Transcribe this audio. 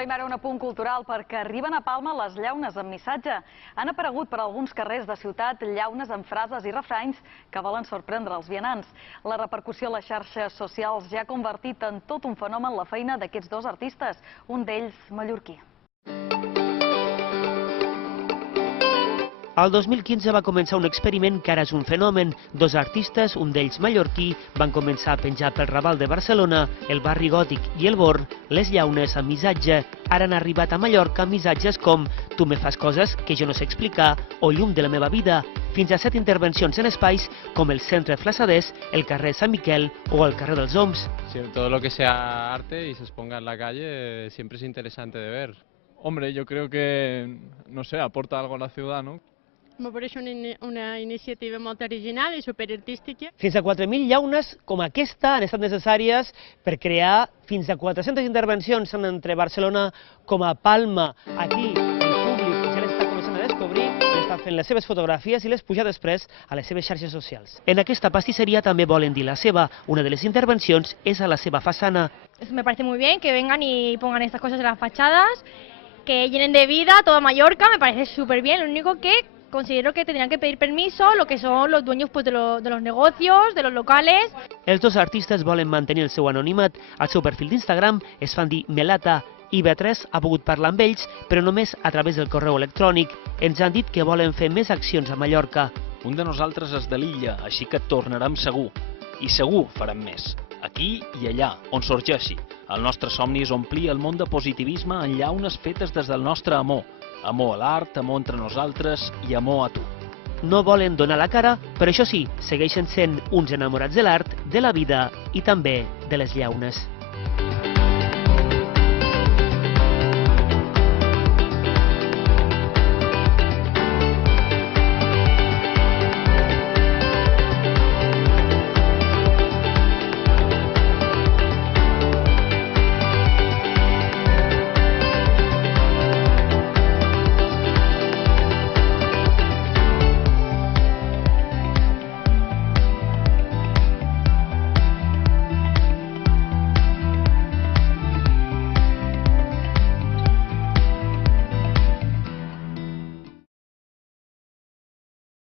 Fem ara un apunt cultural perquè arriben a Palma les llaunes amb missatge. Han aparegut per alguns carrers de ciutat llaunes amb frases i refranys que volen sorprendre els vianants. La repercussió a les xarxes socials ja ha convertit en tot un fenomen la feina d'aquests dos artistes, un d'ells mallorquí. El 2015 va començar un experiment que ara és un fenomen. Dos artistes, un d'ells mallorquí, van començar a penjar pel Raval de Barcelona, el barri gòtic i el Born, les llaunes amb missatge. Ara han arribat a Mallorca missatges com «Tu me fas coses que jo no sé explicar» o «Llum de la meva vida», fins a 7 intervencions en espais com el Centre Flassaders, el carrer Sant Miquel o el carrer dels Oms. Sí, todo lo que sea arte y se exponga en la calle siempre es interesante de ver. Hombre, yo creo que, no sé, aporta algo a la ciudad, ¿no? Me pareix una iniciativa molt original i superartística. Fins a 4.000 llaunes com aquesta han estat necessàries per crear fins a 400 intervencions entre Barcelona com a Palma. Aquí el públic ja l'està començant a descobrir i està fent les seves fotografies i les puja després a les seves xarxes socials. En aquesta pastisseria també volen dir la seva. Una de les intervencions és a la seva façana. Me parece muy bien que vengan y pongan estas cosas en las fachadas, que llenen de vida toda Mallorca, me parece súper bien. Lo único que considero que tendrían que pedir permiso lo que son los dueños de los negocios, de los locales. Els dos artistes volen mantenir el seu anonimat. Al seu perfil d'Instagram es fan dir Melata. IB3 ha pogut parlar amb ells, però només a través del correu electrònic. Ens han dit que volen fer més accions a Mallorca. Un de nosaltres és de l'illa, així que tornarem segur. I segur farem més. Aquí i allà, on sorgeixi. El nostre somni és omplir el món de positivisme en llaunes fetes des del nostre amor. Amor a l'art, amor entre nosaltres i amor a tu. No volen donar la cara, però això sí, segueixen sent uns enamorats de l'art, de la vida i també de les llaunes.